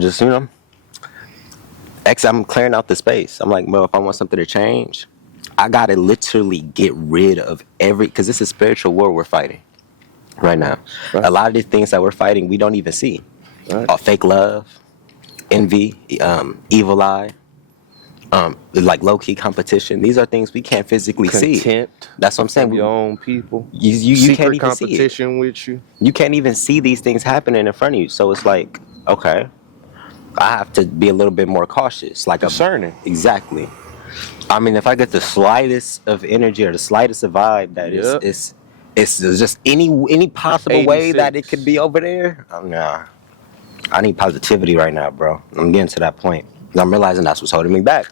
Just, I'm clearing out the space. I'm like, well, if I want something to change, I gotta literally get rid of because it's a spiritual war we're fighting right now. Right. A lot of the things that we're fighting, we don't even see. Right. Fake love, envy, evil eye, like low key competition. These are things we can't physically see. Contempt. That's what I'm saying. From your own people. You Secret can't even competition see it. with you. You can't even see these things happening in front of you. So it's like, okay, I have to be a little bit more cautious. Like Discerning. Exactly. I mean, if I get the slightest of energy or the slightest of vibe that Yep. it's just any possible way 86. that it could be over there. Nah. I need positivity right now, bro. I'm getting to that point. I'm realizing that's what's holding me back.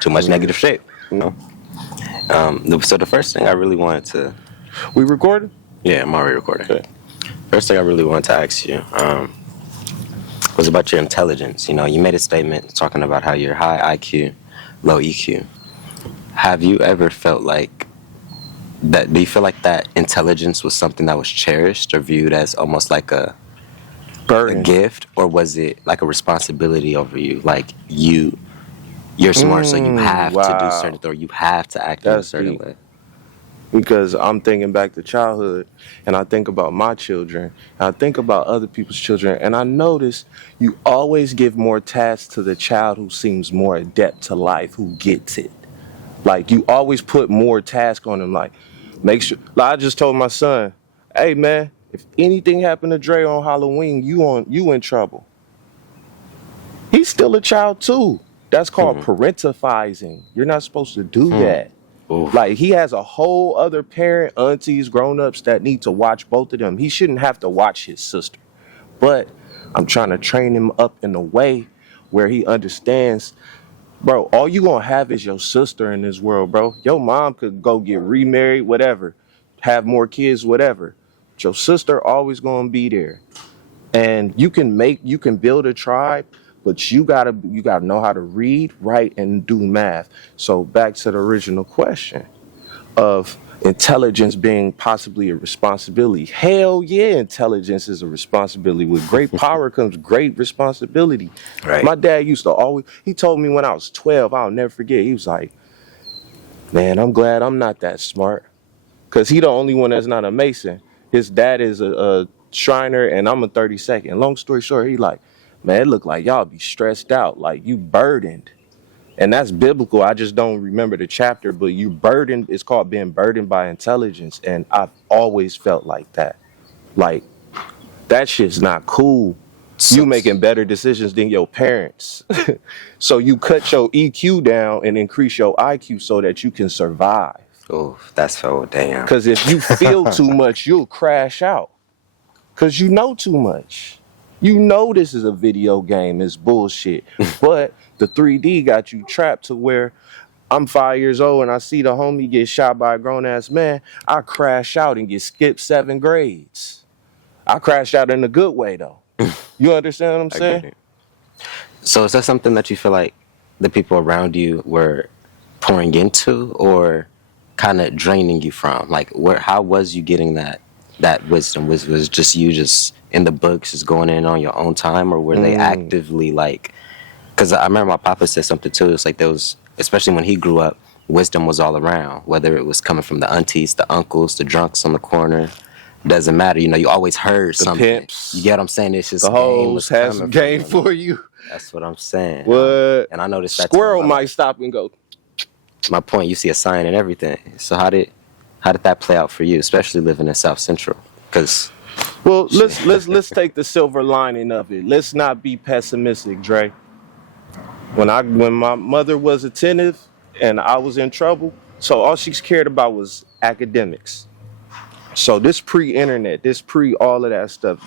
Too much negative shit. So the first thing I really wanted to. We recorded? Yeah, I'm already recording. Okay. First thing I really wanted to ask you was about your intelligence. You made a statement talking about how you're high IQ, low EQ. Have you ever felt like that? Do you feel like that intelligence was something that was cherished or viewed as almost like a gift, or was it like a responsibility over you? Like you're smart, so you have to do certain things, or you have to act in a certain way. Because I'm thinking back to childhood, and I think about my children, and I think about other people's children, and I notice you always give more tasks to the child who seems more adept to life, who gets it. Like, you always put more tasks on them. Like, make sure. Like I just told my son, hey man, if anything happened to Dre on Halloween, you in trouble. He's still a child too. That's called parentification. You're not supposed to do that. Oof. Like, he has a whole other parent, aunties, grown-ups that need to watch both of them. He shouldn't have to watch his sister. But I'm trying to train him up in a way where he understands, bro, all you gonna have is your sister in this world, bro. Your mom could go get remarried, whatever, have more kids, whatever. But your sister always gonna be there. And you can build a tribe, but you gotta know how to read, write, and do math. So back to the original question of intelligence being possibly a responsibility. Hell yeah, intelligence is a responsibility. With great power comes great responsibility. Right. My dad used to he told me when I was 12, I'll never forget, he was like, man, I'm glad I'm not that smart. Because he the only one that's not a Mason. His dad is a Shriner, and I'm a 32nd. Long story short, he like, man, it look like y'all be stressed out, like you burdened. And that's biblical. I just don't remember the chapter, but you burdened, it's called being burdened by intelligence. And I've always felt like that. Like, that shit's not cool. You making better decisions than your parents. So you cut your EQ down and increase your IQ so that you can survive. Oh, that's so damn. Because if you feel too much, you'll crash out. Because you know too much. You know this is a video game, it's bullshit. But the 3D got you trapped to where I'm 5 years old and I see the homie get shot by a grown-ass man, I crash out and get skipped 7 grades. I crash out in a good way, though. You understand what I'm saying? So is that something that you feel like the people around you were pouring into or kind of draining you from? Like, how was you getting that wisdom? Was just you just in the books, just going in on your own time, or were they actively like? Because I remember my papa said something too. It's like there was, especially when he grew up, wisdom was all around. Whether it was coming from the aunties, the uncles, the drunks on the corner, doesn't matter. You always heard The something. pimps. You get what I'm saying? It's just The hoes has some game for you. That's what I'm saying. What? And I noticed that Squirrel might stop and go. My point, you see a sign and everything. So how did that play out for you, especially living in South Central? Because well, let's take the silver lining of it. Let's not be pessimistic, Dre. When my mother was attentive and I was in trouble, so all she cared about was academics. So this pre-internet, this pre all of that stuff,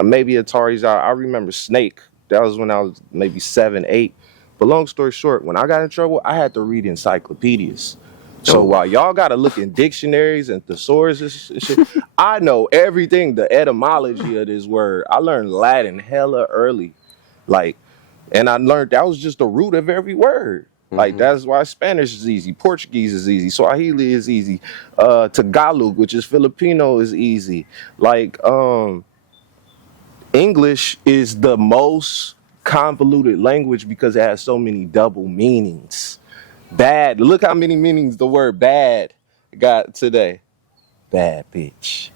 maybe Atari's out. I remember Snake. That was when I was maybe 7, 8. But long story short, when I got in trouble, I had to read encyclopedias. So while y'all got to look in dictionaries and thesaurus and shit, I know everything, the etymology of this word. I learned Latin hella early. Like, and I learned that was just the root of every word. Like, that's why Spanish is easy. Portuguese is easy. Swahili is easy. Tagalog, which is Filipino, is easy. Like, English is the most convoluted language because it has so many double meanings. Bad. Look how many meanings the word bad got today. Bad bitch.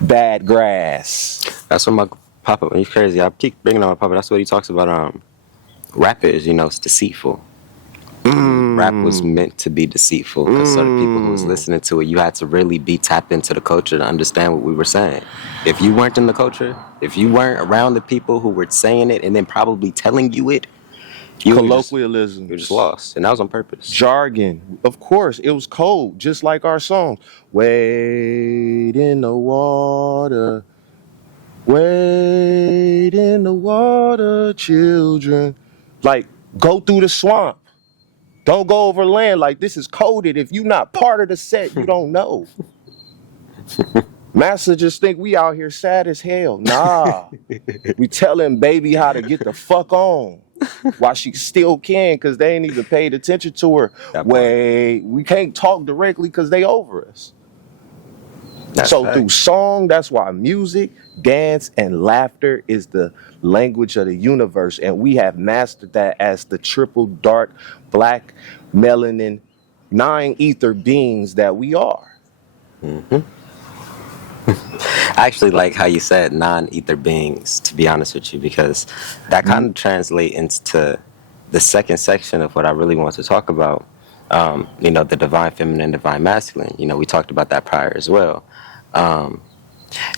Bad grass. That's what my papa. He's crazy. I keep bringing on my papa. That's what he talks about. Rap is, it's deceitful. Rap was meant to be deceitful because certain people who was listening to it, you had to really be tapped into the culture to understand what we were saying. If you weren't in the culture, if you weren't around the people who were saying it and then probably telling you it, Colloquialisms. you're just lost. And that was on purpose. Jargon. Of course, it was cold, just like our song. Wade in the water. Wade in the water, children. Like, go through the swamp. Don't go over land. Like, this is coded. If you're not part of the set, you don't know. Master just think we out here sad as hell. Nah. We telling baby how to get the fuck on while she still can because they ain't even paid attention to her. Wait, we can't talk directly because they over us. So through song, that's why music, dance, and laughter is the language of the universe. And we have mastered that as the triple dark, black, melanin, 9 ether beings that we are. I actually like how you said non-ether beings, to be honest with you, because that kind of translates into the second section of what I really want to talk about. The divine feminine, divine masculine. We talked about that prior as well. And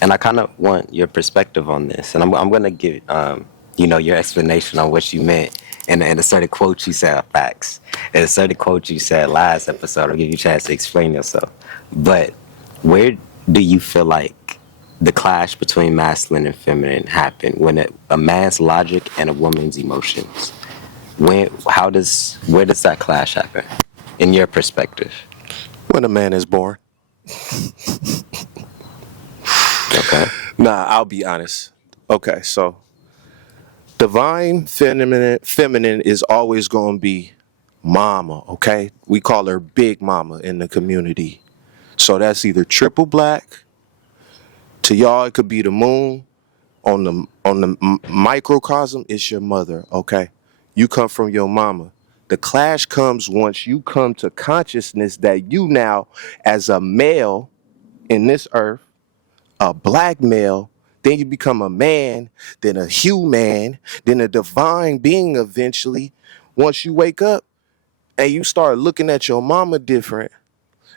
I kind of want your perspective on this. And I'm going to give, your explanation on what you meant. And a certain quote you said, facts. And a certain quote you said last episode, I'll give you a chance to explain yourself. But where do you feel like the clash between masculine and feminine happened? When a man's logic and a woman's emotions? Where does that clash happen, in your perspective? When a man is born. Okay. Nah, I'll be honest. Okay, so divine feminine is always going to be mama, okay? We call her big mama in the community. So that's either triple black. To y'all, it could be the moon. On the microcosm, it's your mother, okay? You come from your mama. The clash comes once you come to consciousness that you now, as a male in this earth, a black male, then you become a man, then a human, then a divine being eventually. Once you wake up and you start looking at your mama different,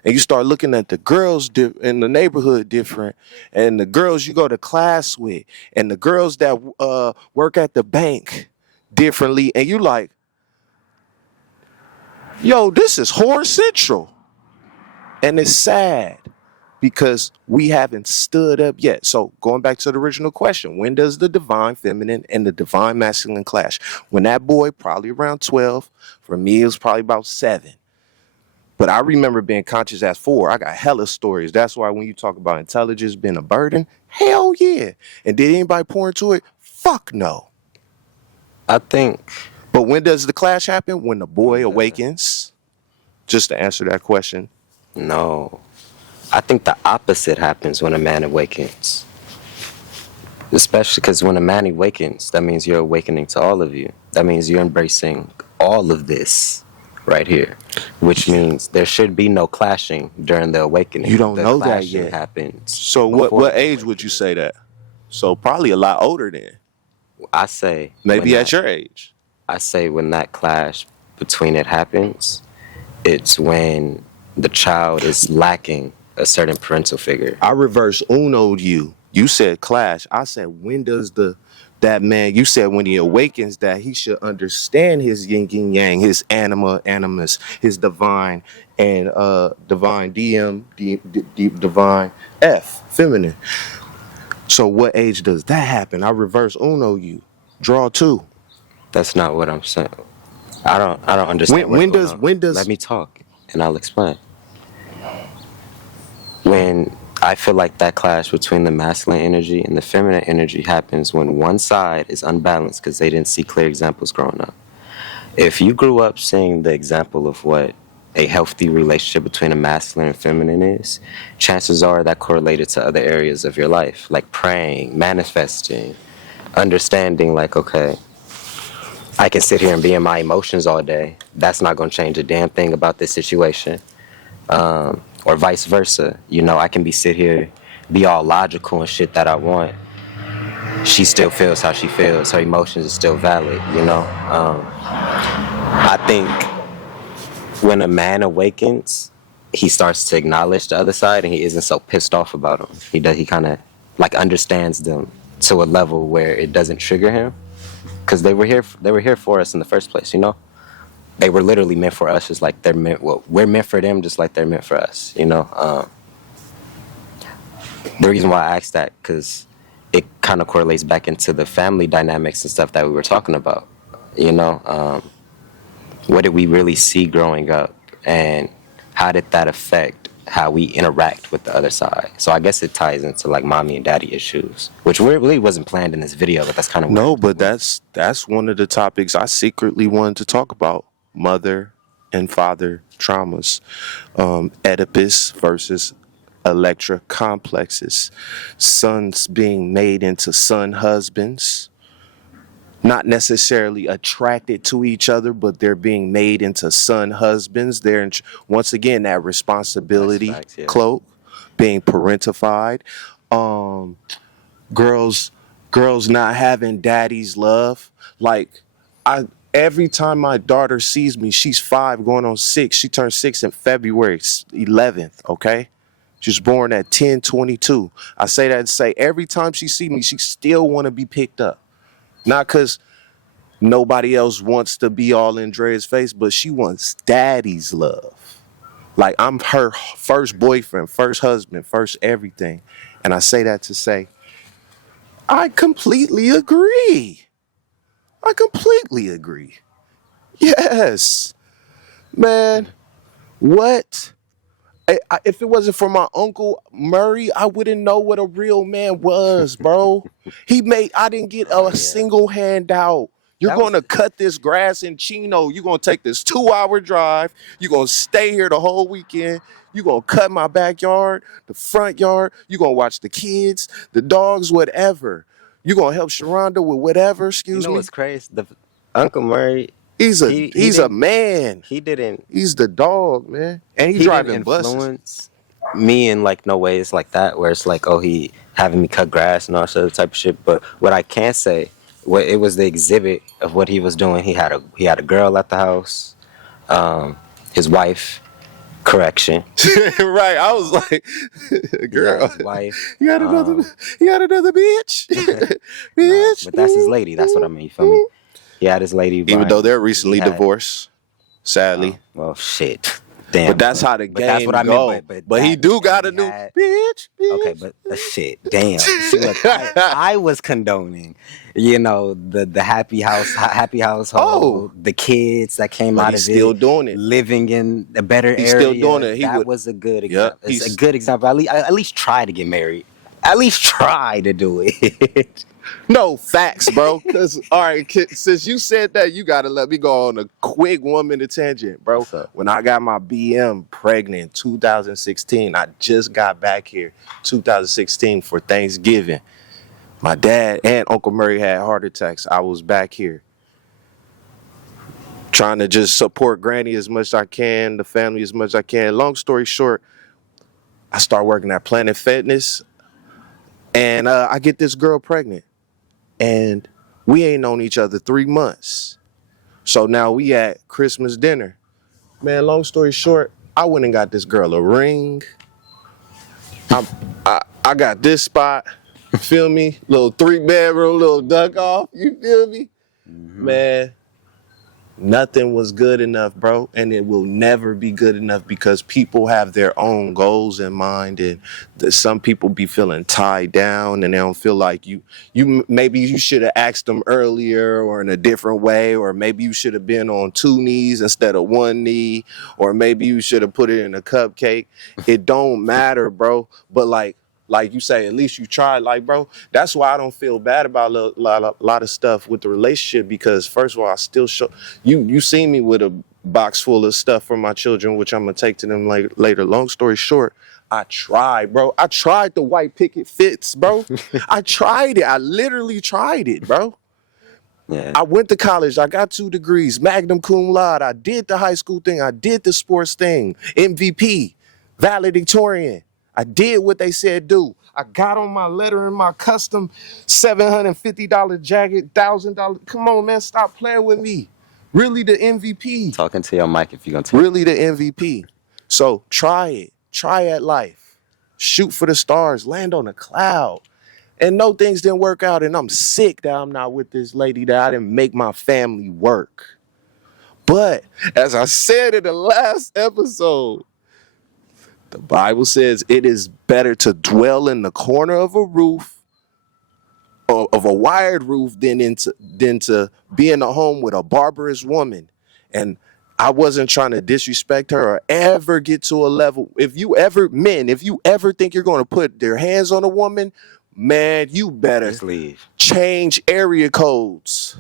and you start looking at the girls in the neighborhood different, and the girls you go to class with, and the girls that work at the bank differently, and you like, yo, this is horror central. And it's sad because we haven't stood up yet. So going back to the original question, when does the divine feminine and the divine masculine clash? When that boy, probably around 12, for me it was probably about 7. But I remember being conscious at 4. I got hella stories. That's why when you talk about intelligence being a burden, hell yeah. And did anybody pour into it? Fuck no. I think. But when does the clash happen? When the boy awakens? Just to answer that question. No. I think the opposite happens when a man awakens. Especially because when a man awakens, that means you're awakening to all of you. That means you're embracing all of this right here, which means there should be no clashing during the awakening. You don't know that yet. Happens. So what age would you say that? So probably a lot older then. I say maybe at your age. I say when that clash between it happens, it's when the child is lacking a certain parental figure. I reverse uno'd you. You said clash. I said when does that man, you said when he awakens that he should understand his yin and yang, his animus, his divine, and divine divine F, feminine. So what age does that happen? I reverse uno you. Draw 2. That's not what I'm saying. I don't understand. When does Let me talk and I'll explain. When I feel like that clash between the masculine energy and the feminine energy happens when one side is unbalanced because they didn't see clear examples growing up. If you grew up seeing the example of what a healthy relationship between a masculine and feminine is, chances are that correlated to other areas of your life, like praying, manifesting, understanding like, okay, I can sit here and be in my emotions all day. That's not going to change a damn thing about this situation. Or vice versa. You know, I can sit here, be all logical and shit that I want. She still feels how she feels. Her emotions are still valid, you know? I think when a man awakens, he starts to acknowledge the other side and he isn't so pissed off about them. He kind of like understands them to a level where it doesn't trigger him. Because they were here for us in the first place, you know? They were literally meant for us, just like they're meant. Well, we're meant for them, just like they're meant for us. You know, the reason why I asked that because it kind of correlates back into the family dynamics and stuff that we were talking about. You know, what did we really see growing up, and how did that affect how we interact with the other side? So I guess it ties into like mommy and daddy issues, which really wasn't planned in this video, but that's kind of No, but that's one of the topics I secretly wanted to talk about: mother and father traumas, Oedipus versus Electra complexes, sons being made into son husbands, not necessarily attracted to each other, but they're being made into son husbands. They're once again that responsibility facts, yeah. cloak, being parentified. Girls girls not having daddy's love. Like I every time my daughter sees me, she's 5 going on 6. She turned 6 in February 11th, okay? She was born at 10/22. I say that to say every time she see me, she still want to be picked up. Not because nobody else wants to be all in Dre's face, but she wants daddy's love. Like I'm her first boyfriend, first husband, first everything. And I say that to say, I completely agree. I completely agree. Yes, man. What? If it wasn't for my uncle Murray, I wouldn't know what a real man was, bro. I didn't get a Yeah. single handout. You're That was- going to cut this grass in Chino. You're going to take this 2-hour drive. You're going to stay here the whole weekend. You're going to cut my backyard, the front yard. You're going to watch the kids, the dogs, whatever. You're going to help Sharonda with whatever, You excuse know me. what's crazy? The Uncle Murray, He's a he he's a didn't man. he didn't He's the dog, man. And he he didn't driving buses. influence me in like no ways like that where it's like, oh, he having me cut grass and all that other type of shit. But what I can say, it was the exhibit of what he was doing. He had a girl at the house, his wife, correction. Right. I was like, girl, Yeah, his wife. you got another bitch. Nah, Bitch. but that's his lady. That's what I mean. You feel me? He had his lady. Even Brian. though they're recently He had- divorced, sadly. Well, shit. Damn. But that's how the But that's game what I go. meant. But he that- do got a he new had- bitch. Okay, but shit, damn. See, look, I was condoning, you know, the happy household, Oh. the kids that came But out he's of still it, doing it. living in a better He's area. still doing it. That was a good Yep, example. It's he's- a good example. At least try to get married. At least try to do it. No, facts, bro. Because, all right, since you said that, you got to let me go on a quick 1-minute tangent, bro. What's up? When I got my BM pregnant in 2016, I just got back here 2016 for Thanksgiving. My dad and Uncle Murray had heart attacks. I was back here trying to just support Granny as much as I can, the family as much as I can. Long story short, I start working at Planet Fitness, and I get this girl pregnant. And we ain't known each other 3 months. So now we at Christmas dinner. Man, long story short, I went and got this girl a ring. I got this spot, feel me? Little 3-bedroom, little duck off, you feel me? Man, nothing was good enough, bro. And it will never be good enough because people have their own goals in mind. And some people be feeling tied down and they don't feel like maybe you should have asked them earlier or in a different way. Or maybe you should have been on 2 knees instead of 1 knee. Or maybe you should have put it in a cupcake. It don't matter, bro. But like you say, at least you tried. Like, bro, that's why I don't feel bad about a lot of stuff with the relationship because, first of all, I still show you seen me with a box full of stuff for my children, which I'm gonna take to them later. Long story short, I tried, bro. I tried the white picket fits, bro. I tried it. I literally tried it, bro. Yeah. I went to college. I got 2 degrees, magna cum laude. I did the high school thing. I did the sports thing, MVP, valedictorian. I did what they said do. I got on my letter in my custom $750 jacket, $1,000. Come on, man, stop playing with me. Really the MVP. Talking to your mic if you're gonna take Really the MVP. So try it. Try at life. Shoot for the stars. Land on a cloud. And no, things didn't work out, and I'm sick that I'm not with this lady, that I didn't make my family work. But as I said in the last episode, the Bible says it is better to dwell in the corner of a roof, of a wired roof, than to be in a home with a barbarous woman. And I wasn't trying to disrespect her or ever get to a level. If you ever think you're going to put their hands on a woman, man, you better just leave. change area codes.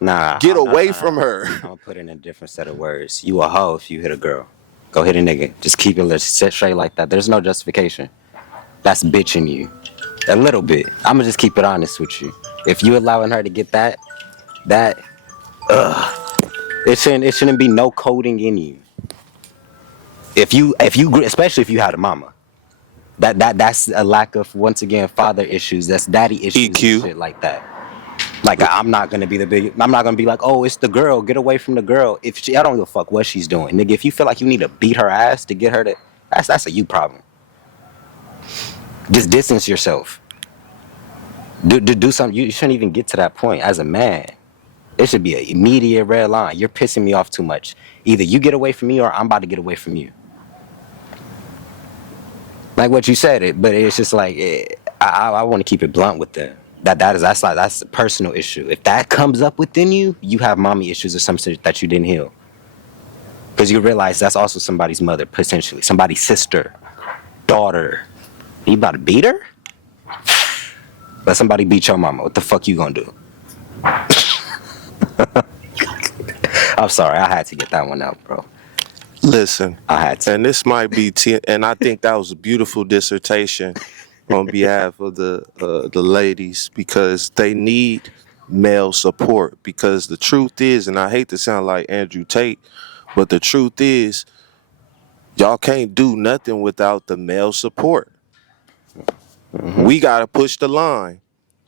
Nah. Get away from her. I'm gonna put in a different set of words. You a hoe if you hit a girl. Go hit a nigga. Just keep it set straight like that. There's no justification. That's bitching you. A little bit. I'm gonna just keep it honest with you. If you allowing her to get that, it shouldn't be no coding in you. If you, especially if you had a mama, that's a lack of, once again, father issues. That's daddy issues EQ. and shit like that. Like, I'm not gonna be like, oh, it's the girl. Get away from the girl. I don't give a fuck what she's doing, nigga. If you feel like you need to beat her ass to get her to, that's a you problem. Just distance yourself. Do something. You shouldn't even get to that point as a man. It should be an immediate red line. You're pissing me off too much. Either you get away from me or I'm about to get away from you. Like what you said, but it's just like I want to keep it blunt with them. That's a personal issue. If that comes up within you, you have mommy issues or something that you didn't heal. Because you realize that's also somebody's mother, potentially. Somebody's sister, daughter. You about to beat her? Let somebody beat your mama. What the fuck you gonna do? I'm sorry, I had to get that one out, bro. Listen, I had to. and this might be, and I think that was a beautiful dissertation on behalf of the ladies, because they need male support. Because the truth is, and I hate to sound like Andrew Tate, but the truth is, y'all can't do nothing without the male support. Mm-hmm. We gotta push the line.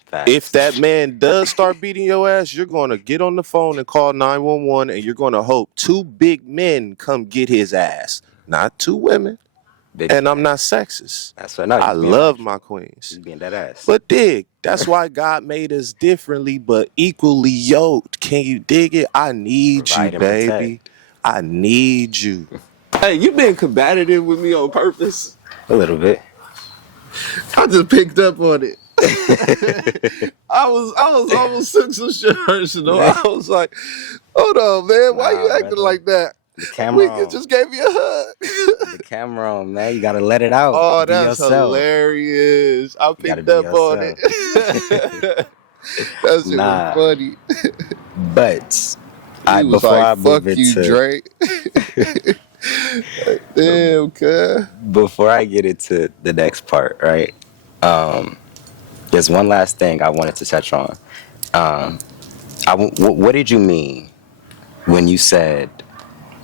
Facts. If that man does start beating your ass, you're going to get on the phone and call 911, and you're going to hope 2 big men come get his ass, not 2 women. Big and man. I'm not sexist. That's what I love my queens. You being that ass. But dig, that's why God made us differently but equally yoked. Can you dig it? I need you, baby. I need you. Hey, you been combative with me on purpose? A little bit. I just picked up on it. I was almost took some shit personal. I was like, hold on, man, why you acting like that? The camera we just gave me a hug. The camera on, man. You gotta let it out. Oh, that's hilarious. I picked up on it. That's funny. But before I move into Drake. Damn, cuz. Before I get into the next part, right? There's one last thing I wanted to touch on. What did you mean when you said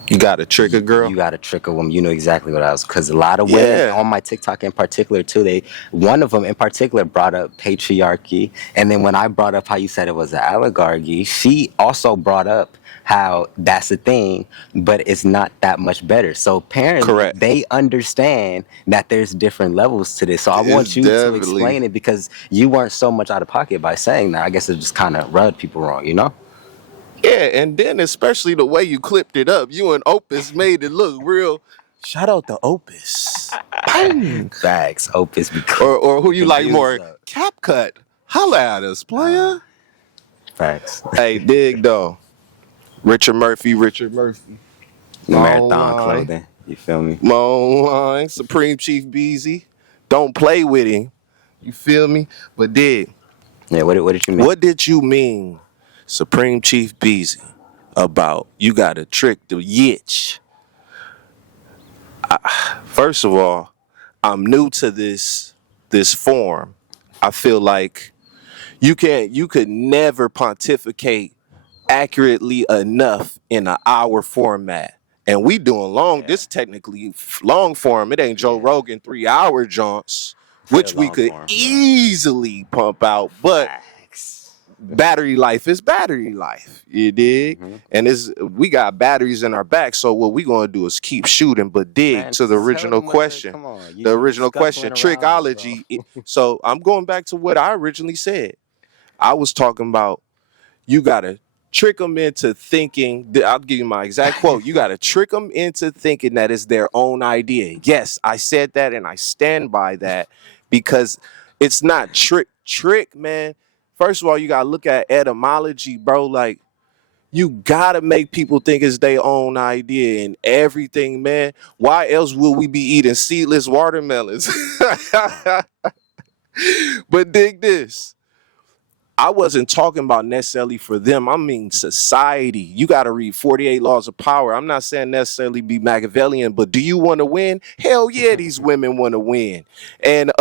you got to trick a girl? You got to trick a woman. You know exactly what I was, because a lot of women on my TikTok in particular too. One of them in particular brought up patriarchy, and then when I brought up how you said it was an oligarchy, she also brought up how that's a thing, but it's not that much better. So apparently they understand that there's different levels to this. So I want you to explain it, because you weren't so much out of pocket by saying that. I guess it just kind of rubbed people wrong, you know? Yeah, and then especially the way you clipped it up. You and Opus made it look real. Shout out to Opus. Facts, Opus. Or who you like more? CapCut. Holla at us, player. Facts. Hey, dig though. Richard Murphy. Marathon clothing. You feel me? My own line. Supreme Chief Beezy. Don't play with him. You feel me? But dig. Yeah, what did you mean? What did you mean, Supreme Chief Beezy? about you gotta trick the yitch. First of all, I'm new to this form. I feel like you could never pontificate accurately enough in an hour format. And we doing long, Yeah. this technically long form. It ain't Joe Yeah. Rogan 3 hour jaunts, Still which we long could form, but easily pump out. But facts. battery life is battery life. You dig? Hmm. And it's we got batteries in our back. So what we gonna do is keep shooting. But dig Man, to the tell original them what the question. come on. The You original question, scuffling around it, bro. trickology. So I'm going back to what I originally said. I was talking about you gotta trick them into thinking. I'll give you my exact quote. You gotta trick them into thinking that it's their own idea. Yes, I said that, and I stand by that because it's not trick, man. First of all, you gotta look at etymology, bro. Like you gotta make people think it's their own idea and everything, man. Why else would we be eating seedless watermelons? But dig this. I wasn't talking about necessarily for them. I mean society. You got to read 48 Laws of Power. I'm not saying necessarily be Machiavellian, but do you want to win? Hell yeah, these women want to win. And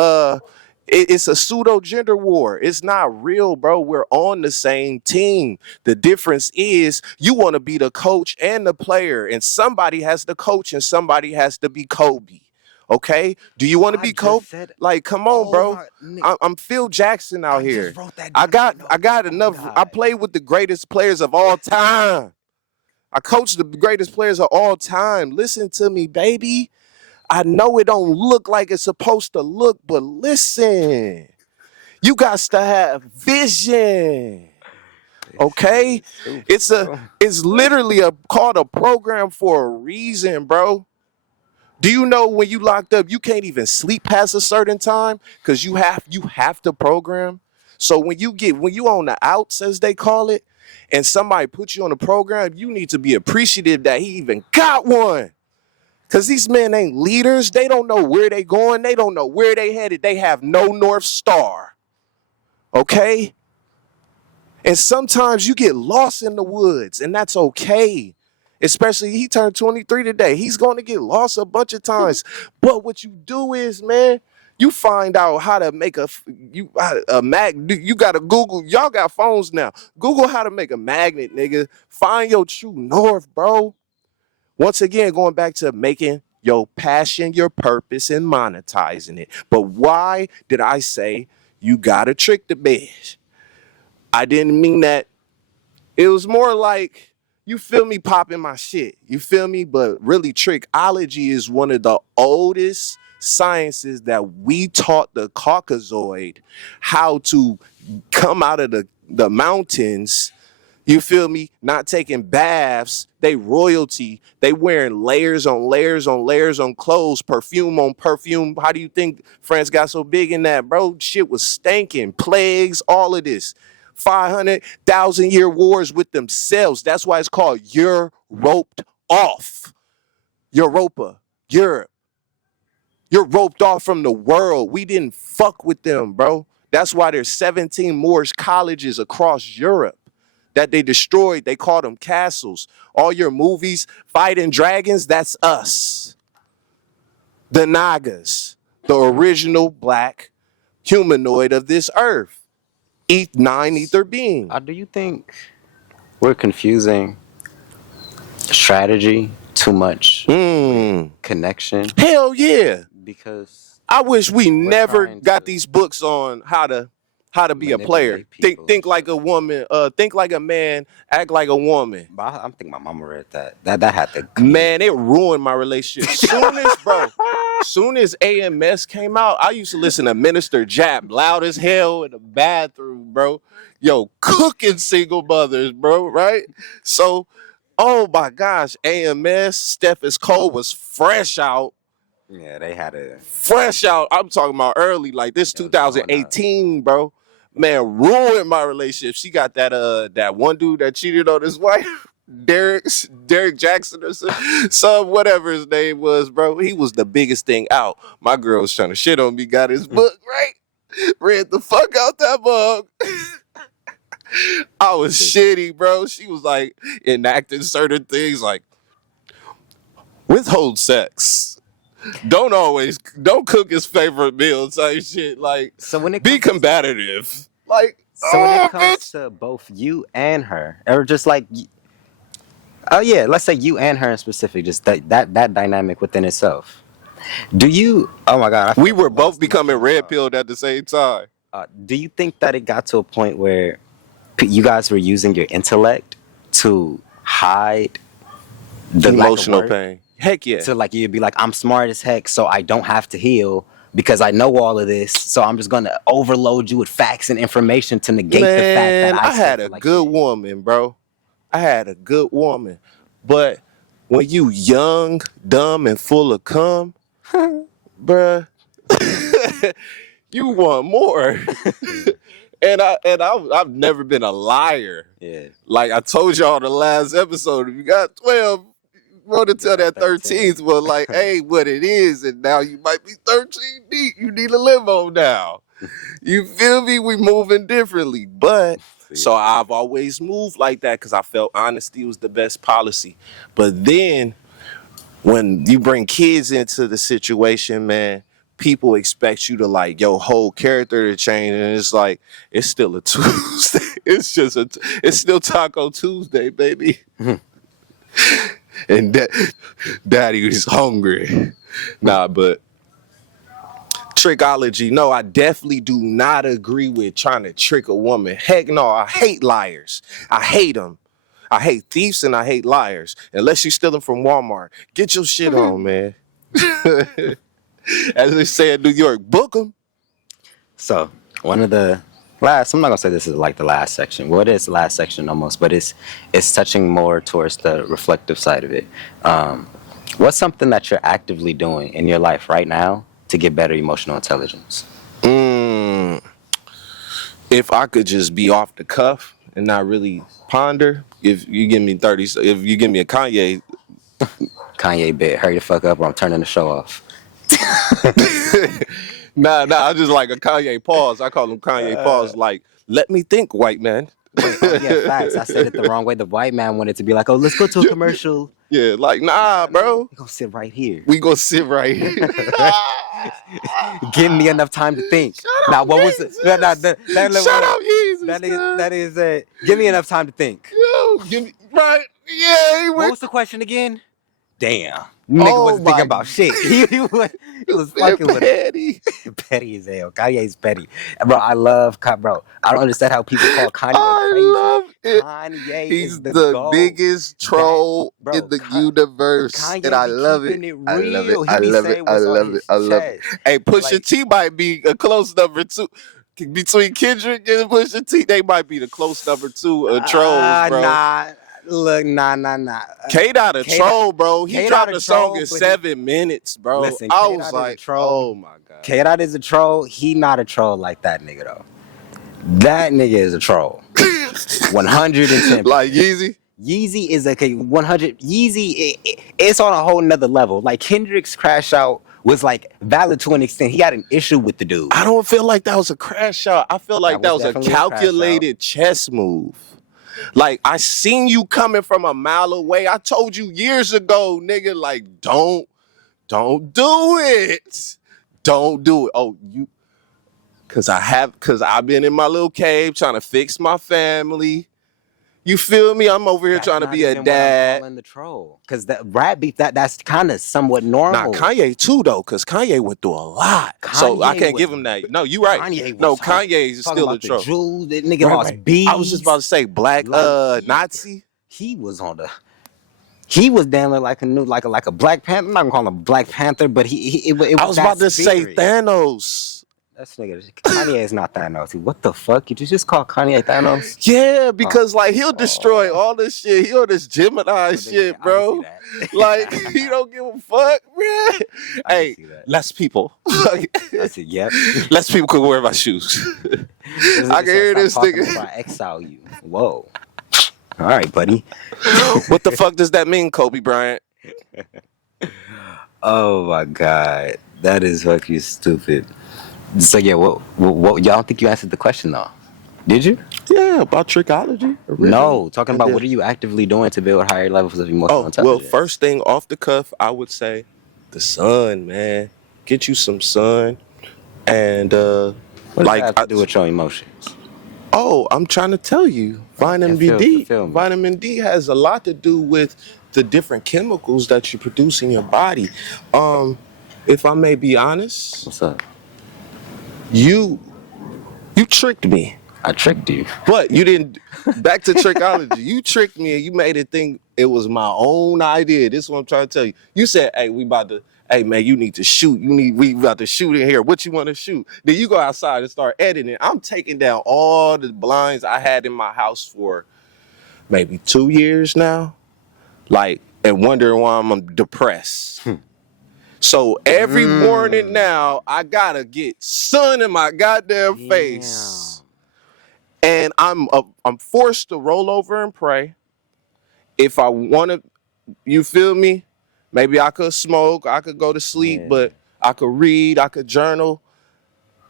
it's a pseudo gender war. It's not real, bro. We're on the same team. The difference is you want to be the coach and the player, and somebody has to coach and somebody has to be Kobe. Okay? Do you want to I be Kobe? just said, Like, come on, oh bro. my, I'm Phil Jackson out I here. just wrote that down in my I notes. got Oh my enough. I god. played with the greatest players of all time. I coached the greatest players of all time. Listen to me, baby. I know it don't look like it's supposed to look, but listen. You got to have vision. This nigga Okay? is stupid, It's a bro. it's literally a called a program for a reason, bro. Do you know when you locked up, you can't even sleep past a certain time because you have to program. So when you on the outs as they call it, and somebody puts you on the program, you need to be appreciative that he even got one. Cause these men ain't leaders. They don't know where they going. They don't know where they headed. They have no North Star. Okay? And sometimes you get lost in the woods, and that's okay. Especially he turned 23 today. He's going to get lost a bunch of times. But what you do is, man, you find out how to make a mag. You got to Google. Y'all got phones now. Google how to make a magnet, nigga. Find your true north, bro. Once again, going back to making your passion your purpose and monetizing it. But why did I say you got to trick the bitch? I didn't mean that. It was more like, you feel me, popping my shit. You feel me? But really, trickology is one of the oldest sciences that we taught the Caucasoid how to come out of the mountains. You feel me? Not taking baths. They royalty. They wearing layers on layers on layers on clothes, perfume on perfume. How do you think France got so big in that, bro? Shit was stinking. Plagues, all of this. 500,000 year wars with themselves. That's why it's called You're Roped Off. Europa, Europe. You're roped off from the world. We didn't fuck with them, bro. That's why there's 17 Moorish colleges across Europe that they destroyed. They called them castles. All your movies fighting dragons, that's us. The Nagas, the original black humanoid of this earth. Nine ether being. Do you think we're confusing strategy too much with Mm. connection? Hell yeah. Because I wish we we're never trying got to these books on how to be a player. manipulate people and Think like shit. a woman, think like a man, act like a woman. But I'm thinking my mama read that. That had to Man, it clean. ruined my relationship. Soon as AMS came out, I used to listen to Minister Jap loud as hell in the bathroom, bro. Yo, cooking single mothers, bro, right? So, oh my gosh, AMS, Steph is Cold was fresh out. Yeah, they had to. Fresh out. I'm talking about early, like this It was going up. 2018, bro. Man, ruined my relationship. She got that one dude that cheated on his wife, Derek Jackson or some whatever his name was, bro. He was the biggest thing out. My girl was trying to shit on me, got his book, right? Read the fuck out that mug. I was shitty, bro. She was like enacting certain things like withhold sex. Don't cook his favorite meal type shit. Like So when it be comes combative. Like, so when it comes bitch. to both you and her, or just like, oh yeah, let's say you and her in specific, just that dynamic within itself. Do you? Oh my God, We I were both lost my becoming train of red thought. pilled at the same time. Do you think that it got to a point where you guys were using your intellect to hide the lack of Emotional work? pain. Heck yeah. So like you'd be like, I'm smart as heck, so I don't have to heal because I know all of this. So I'm just gonna overload you with facts and information to negate the fact that Man, I I still had feel a like good shit. woman, bro. I had a good woman. But when you young, dumb, and full of cum, bruh, you want more. I've never been a liar. Yeah, Like I told y'all the last episode, if you got 12, you want to you tell got that 13. 13th one like, hey, what it is, and now you might be 13 deep. You need a limo now. You feel me? We moving differently. But See, so see. I've always moved like that because I felt honesty was the best policy. But then when you bring kids into the situation, man, people expect you to like your whole character to change, and it's like it's still a Tuesday. It's still Taco Tuesday, baby. And daddy is hungry. Nah, but trickology. No, I definitely do not agree with trying to trick a woman. Heck no, I hate liars. I hate them. I hate thieves and I hate liars. Unless you're stealing from Walmart. Get your shit on, man. As they say in New York, book them. So one of the last, I'm not gonna say this is like the last section. Well, it is the last section almost, but it's touching more towards the reflective side of it. What's something that you're actively doing in your life right now to get better emotional intelligence? Mm, if I could just be off the cuff and not really ponder, if you give me 30, if you give me a Kanye, Kanye bit, hurry the fuck up or I'm turning the show off. I just like a Kanye pause. I call him Kanye pause. Like, let me think, white man. Wait, oh yeah, facts. I said it the wrong way. The white man wanted to be like, oh, let's go to a commercial. Yeah, like, nah, Nah, nigga, bro. we gonna sit right here. We gonna sit right here. Give me enough time to think. Shut Now, up, what was it? Jesus. Shut up, Jesus. That is give me enough time to think. Yo, give me right. Yeah, he What went. was the question again? Damn. Nigga Oh wasn't thinking my, about shit. He was man, fucking with it. petty. Petty as hell. Kanye's petty. Bro, I love bro. I don't understand how people call Kanye I crazy. love it. Kanye He's is the the GOAT. biggest That troll in bro, the universe, and Kanye I be love it. keeping it I love it. real. He I be love it. saying I what's on love it. his I love it. chest. Hey, Pusha Like, T might be a close number two between Kendrick and Pusha T. They might be the close number two of trolls, bro. nah. Look, nah. K Dot a K Dot, troll, bro. He K Dot dropped a a song troll, in but he 7 minutes, bro. listen. I K was Dot is a like, troll. oh my god. K Dot is a troll. He not a troll like that nigga though. That nigga is a troll. 110. Like Yeezy. Yeezy is like a 100. Yeezy, it's on a whole nother level. Like Kendrick's crash out was like valid to an extent. He had an issue with the dude. I don't feel like that was a crash shot. I feel like that was a definitely a crash out. calculated chess move. Like I seen you coming from a mile away. I told you years ago, nigga, like don't do it. Don't do it. Oh, you cause I've been in my little cave trying to fix my family. You feel me? I'm over here That's trying to not be a even what I'm dad. calling the troll. Because that rap beef, that's kind of somewhat Nah, normal. Kanye too though, cause Kanye went through a lot. So I Kanye can't was- give him that. No, you right. Kanye No, was Kanye is talking still a about the troll. Jews. That nigga Right, lost right. bees. I was just about to say black Like, Nazi. He was on the. He was damn near like a Black Panther. I'm not gonna call him a Black Panther, but it was. I was about to say spirit. Thanos. That's nigga. Kanye is not Thanos. What the fuck? Did you just call Kanye Thanos? Yeah, because like he'll destroy all this shit. He on this Gemini shit, bro. Like he don't give a fuck, man. Hey, less people. I said, yep. Less people could wear my shoes. I can hear this nigga. I exile you. Whoa. All right, buddy. What the fuck does that mean, Kobe Bryant? Oh my god, that is fucking stupid. So yeah, what y'all don't think you answered the question though? Did you? Yeah, about trichology originally. No. Talking And about then, what are you actively doing to build higher levels of emotional oh, well, intelligence? first thing off the cuff, I would say the sun, man. Get you some sun. And What does that like have to do with your emotions? oh, I'm trying to tell you, vitamin D. Fulfill me. Vitamin D has a lot to do with the different chemicals that you produce in your body. Um, if I may be honest, What's up? you you tricked me. I tricked you. But you didn't. Back to trichology. You tricked me and you made it think it was my own idea. This is what I'm trying to tell you. You said, "Hey, we about to. Hey, man, you need to shoot. We about to shoot in here. What you want to shoot?" Then you go outside and start editing. I'm taking down all the blinds I had in my house for maybe 2 years now. Like, and wondering why I'm depressed. So every morning Mm. now, I gotta get sun in my goddamn Damn. face. And I'm forced to roll over and pray. If I want to, you feel me? Maybe I could smoke, I could go to sleep, Yeah. but I could read, I could journal.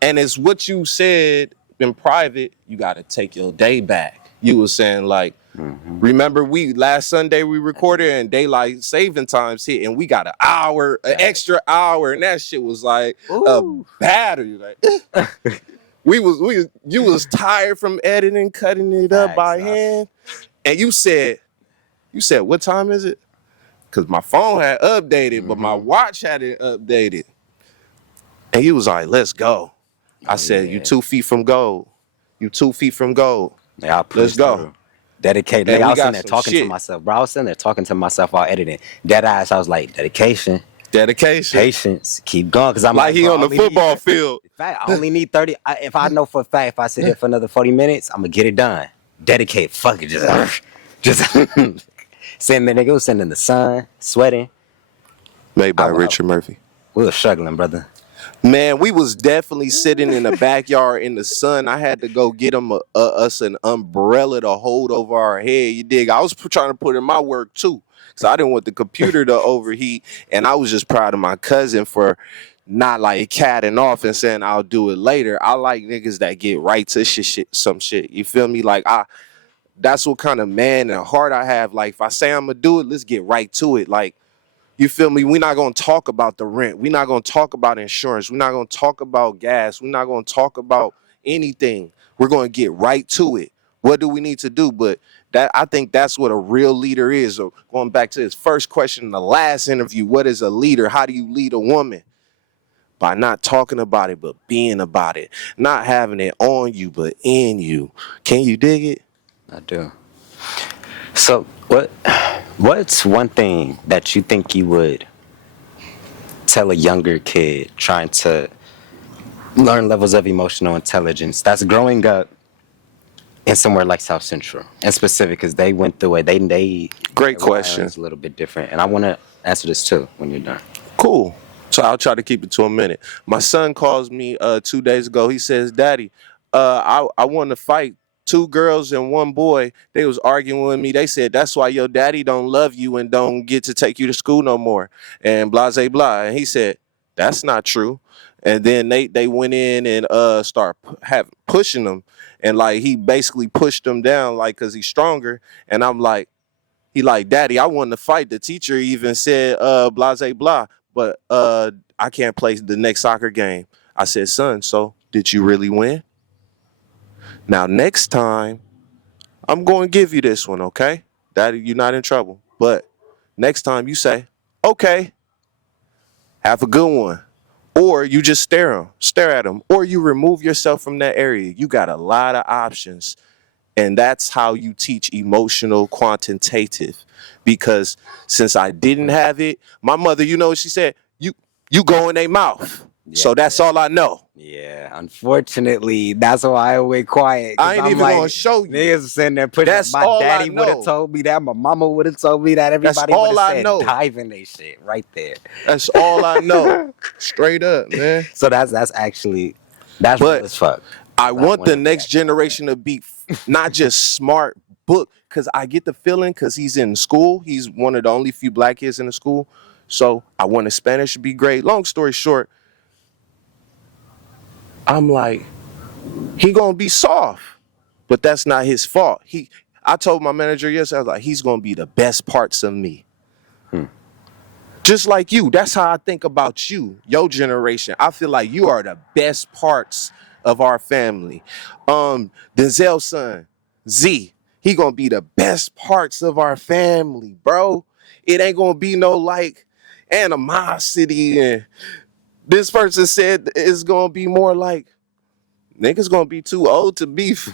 And it's what you said in private. You got to take your day back. You were saying like, Mm-hmm. remember we last Sunday we recorded and daylight saving times hit, and we got an hour, an extra hour, and that shit was like a Ooh. battery. Like you was tired from editing, cutting it up Facts. by hand, and you said what time is it? Because my phone had updated, but my Mm-hmm. watch hadn't updated, and you was like, "Let's go." I Oh said, "You yeah. 2 feet from gold. You 2 feet from gold. Like, I Let's pushed go." through. Dedicated. Nigga, And I we was sitting got there some talking to shit. myself, bro. I was sitting there talking to myself while editing. Dead ass. I was like, dedication, Dedication. patience, keep going. Because I'm Like like, he bro, I on the only need football field. in fact, I only need 30. If I know for a fact, if I sit here for another 40 minutes, I'm gonna get it done. Dedicate. Fuck it. Just sitting there, nigga. Was sitting in the sun, sweating. Made by I, Richard Murphy. we were struggling, brother. Man, we was definitely sitting in the backyard in the sun. I had to go get us an umbrella to hold over our head. You dig? I was trying to put in my work too, because I didn't want the computer to overheat. And I was just proud of my cousin for not like catting off and saying I'll do it later. I like niggas that get right to some shit. You feel me? Like that's what kind of man and heart I have. Like if I say I'm gonna do it, let's get right to it. Like you feel me? We're not gonna talk about the rent. We're not gonna talk about insurance. We're not gonna talk about gas. We're not gonna talk about anything. We're gonna get right to it. What do we need to do? But that I think that's what a real leader is. So going back to his first question in the last interview, what is a leader? How do you lead a woman? By not talking about it, but being about it. Not having it on you, but in you. Can you dig it? I do. So what's one thing that you think you would tell a younger kid trying to learn levels of emotional intelligence that's growing up in somewhere like South Central and specific because they went through it. Great Their wiring question. is a little bit different, and I want to answer this too when you're done. Cool. So I'll try to keep it to a minute. My son calls me 2 days ago. He says, "Daddy, I want to fight two girls and one boy. They was arguing with me. They said that's why your daddy don't love you and don't get to take you to school no more." And blah blah blah. And he said, "That's not true." And then they went in and start pushing them, and like he basically pushed them down like because he's stronger. And I'm like. He like, "Daddy, I won the fight. The teacher even said blah blah blah, but I can't play the next soccer game." I said, "Son, so did you really win? Now next time I'm going to give you this one, okay? Daddy, you're not in trouble. But next time you say, okay, have a good one." Or you just stare at them, or you remove yourself from that area. You got a lot of options. And that's how you teach emotional quantitative. Because since I didn't have it, my mother, you know what she said? You go in their mouth. Yeah, So that's all I know. yeah. Unfortunately, that's why I went quiet. Cause I ain't I'm even like, gonna show you. niggas sitting there pushing. That's My all I daddy would have know. told me that. My mama would have told me that. That's Everybody would all have I said, know. dive in they shit right there. That's all I know. Straight up, man. So that's actually that's real But as fuck. I want the wanted to next react to that. generation to be not just smart book, because I get the feeling because he's in school. He's one of the only few black kids in the school. So I want his Spanish to be great. Long story short, I'm like, he gonna be soft. but that's not his fault. I told my manager yesterday, I was like, he's gonna be the best parts of me. Just like you. That's how I think about you, your generation. I feel like you are the best parts of our family. Denzel's son, Z, he gonna be the best parts of our family, bro. It ain't gonna be no like animosity, and this person said it's gonna be more like niggas gonna be too old to beef.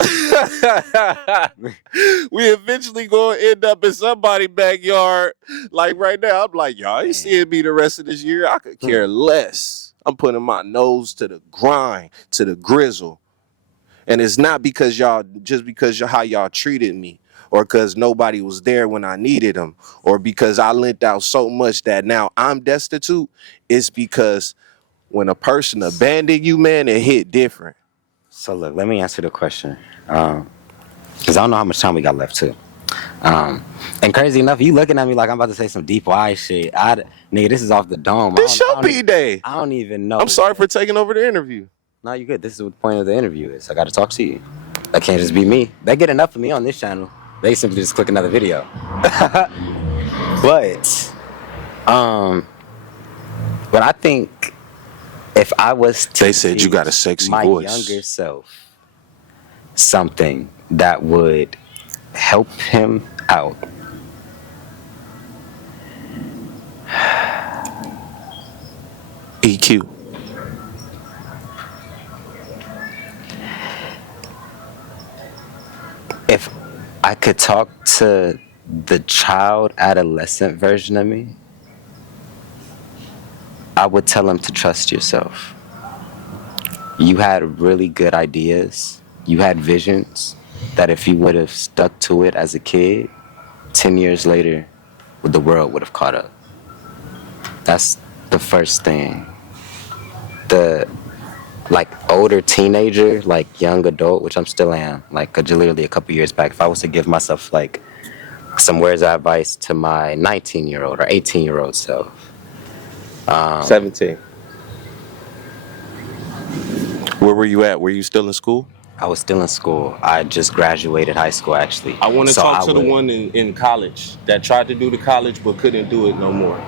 We eventually gonna end up in somebody's backyard. Like right now, I'm like, y'all ain't seeing me the rest of this year. I could care less. I'm putting my nose to the grind, to the grizzle. And it's not because y'all, just because how y'all treated me, or because nobody was there when I needed them, or because I lent out so much that now I'm destitute. It's because when a person abandoned you, man, it hit different. So look, let me answer the question, because I don't know how much time we got left too. And crazy enough, you looking at me like I'm about to say some deep wise shit. Nigga, this is off the dome. This show B-Day. I don't even know. I'm sorry for taking over the interview. No, you're good. This is what the point of the interview is. I got to talk to you. That can't just be me. They get enough of me on this channel. They simply just click another video. But I think if I was to they said you got a sexy my voice. younger self something that would help him out, EQ. if I could talk to the child adolescent version of me, I would tell him to trust yourself. You had really good ideas. You had visions that if you would have stuck to it as a kid, 10 years later, the world would have caught up. That's the first thing. The older teenager, like young adult, which I'm still am, like literally a couple years back, if I was to give myself like some words of advice to my 19-year-old or 18-year-old self. 17. Where were you at? Were you still in school? I was still in school. I just graduated high school, actually. I want to talk to the one in college that tried to do the college but couldn't do it no more.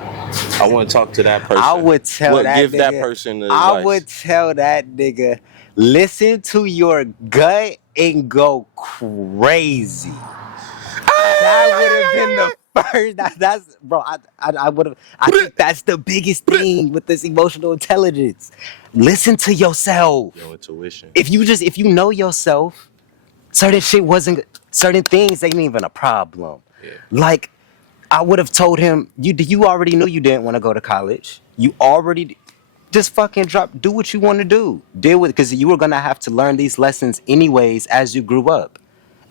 I want to talk to that person. I would tell that give nigga, that person advice. I would tell that nigga, listen to your gut and go crazy. That would have been the first. That's bro. I would have. I think that's the biggest thing with this emotional intelligence. Listen to yourself. Your intuition. If you know yourself, certain things ain't even a problem. Yeah. Like, I would have told him, you already knew you didn't want to go to college. You already just fucking do what you want to do. Deal with it, because you were gonna have to learn these lessons anyways as you grew up.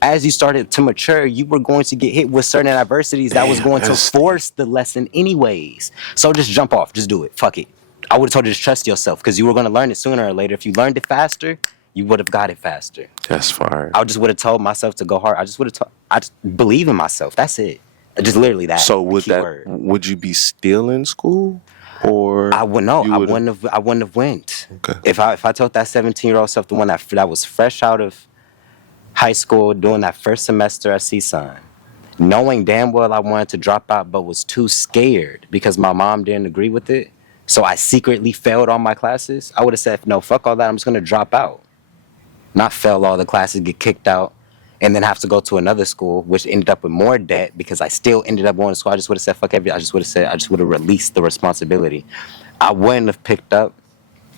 As you started to mature, you were going to get hit with certain adversities that was going to force the lesson anyways. So just jump off, just do it. Fuck it. I would have told you to trust yourself, because you were going to learn it sooner or later. If you learned it faster, you would have got it faster. That's fire. I just would have told myself to go hard. I just believe in myself. That's it. Just literally that. So would you be still in school? Or I wouldn't know. I wouldn't have went. Okay. If I told that 17-year-old self, the one that was fresh out of high school, doing that first semester at CSUN, knowing damn well I wanted to drop out but was too scared because my mom didn't agree with it, so I secretly failed all my classes, I would have said, no, fuck all that, I'm just going to drop out. Not fail all the classes, get kicked out, and then have to go to another school, which ended up with more debt because I still ended up going to school. I just would have said, fuck everything. I just would have released the responsibility. I wouldn't have picked up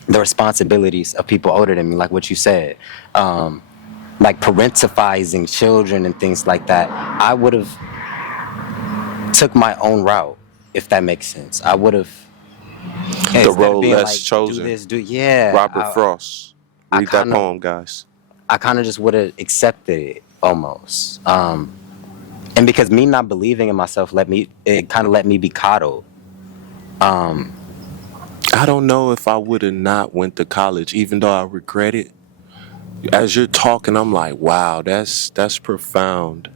the responsibilities of people older than me, like what you said. Like parentifying children and things like that. I would have took my own route, if that makes sense. I would have. The road less chosen. Do this, Robert Frost. Read that poem, guys. I kind of just would have accepted it almost. And because me not believing in myself it kind of let me be coddled. I don't know if I would have not went to college, even though I regret it. As you're talking, I'm like, wow, that's profound.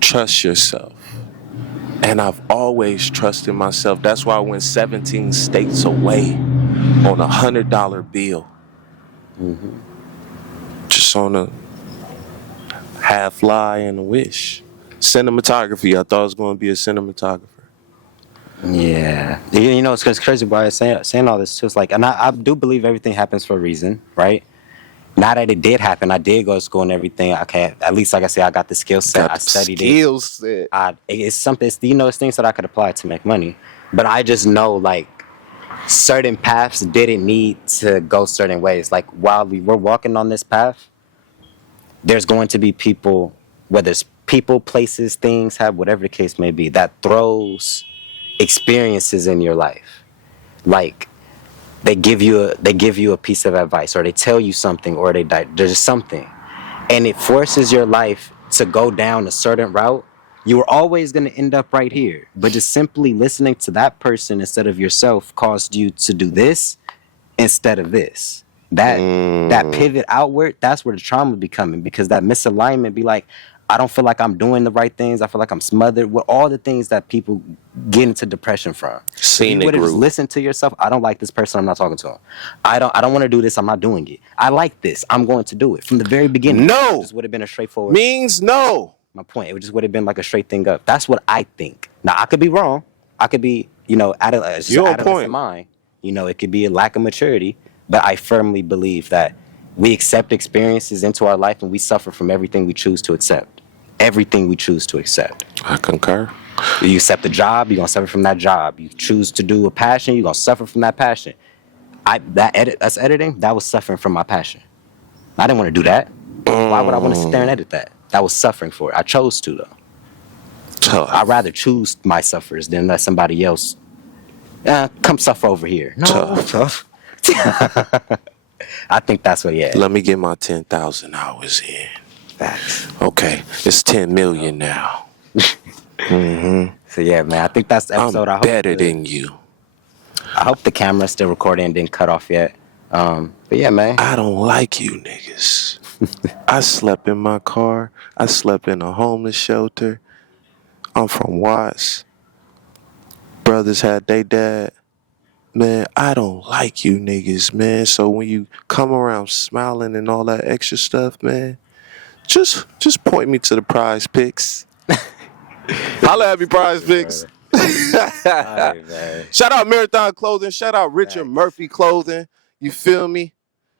Trust yourself. And I've always trusted myself. That's why I went 17 states away on a $100 bill. Mm-hmm. Just on Half lie and a wish. Cinematography. I thought I was going to be a cinematographer. Yeah, it's crazy why I'm saying all this too. It's like, and I do believe everything happens for a reason, right? Now that it did happen, I did go to school and everything. I can't, at least, like I said, I got the skill set. Got I the studied it. skill set. It's something. It's things that I could apply to make money. But I just know like certain paths didn't need to go certain ways. Like while we were walking on this path, there's going to be people, whether it's people, places, things, have whatever the case may be, that throws experiences in your life. Like they give you a piece of advice, or they tell you something, or there's something, and it forces your life to go down a certain route. You are always going to end up right here, but just simply listening to that person instead of yourself caused you to do this instead of this. That pivot outward, that's where the trauma be coming, because that misalignment be like, I don't feel like I'm doing the right things. I feel like I'm smothered with all the things that people get into depression from. If you Scenic would have just route. listened to yourself, I don't like this person, I'm not talking to him. I don't want to do this, I'm not doing it. I like this, I'm going to do it. From the very beginning, No this would have been a straightforward. means no. My point, it just would have been like a straight thing up. That's what I think. Now I could be wrong. I could be, it's just You're on adolescent point. mind. It could be a lack of maturity, but I firmly believe that we accept experiences into our life and we suffer from everything we choose to accept. Everything we choose to accept. I concur. You accept a job, you're gonna suffer from that job. You choose to do a passion, you're gonna suffer from that passion. That's editing. That was suffering from my passion. I didn't want to do that. Why would I want to sit there and edit that? That was suffering for it. I chose to though. Tough. I'd rather choose my suffers than let somebody else come suffer over here. No, tough. I think that's what. Yeah. Let me get my 10,000 hours in. Facts. Okay, it's 10 million now. So yeah, man. I think that's the episode. I'm better than you. I hope the camera's still recording and didn't cut off yet. But yeah, man. I don't like you niggas. I slept in my car. I slept in a homeless shelter. I'm from Watts. Brothers had they dad. Man, I don't like you niggas, man. So when you come around smiling and all that extra stuff, man, just point me to the prize picks. Holla at me, prize picks. Alright, man. Shout out Marathon Clothing. Shout out Richard Thanks. Murphy Clothing. You feel me?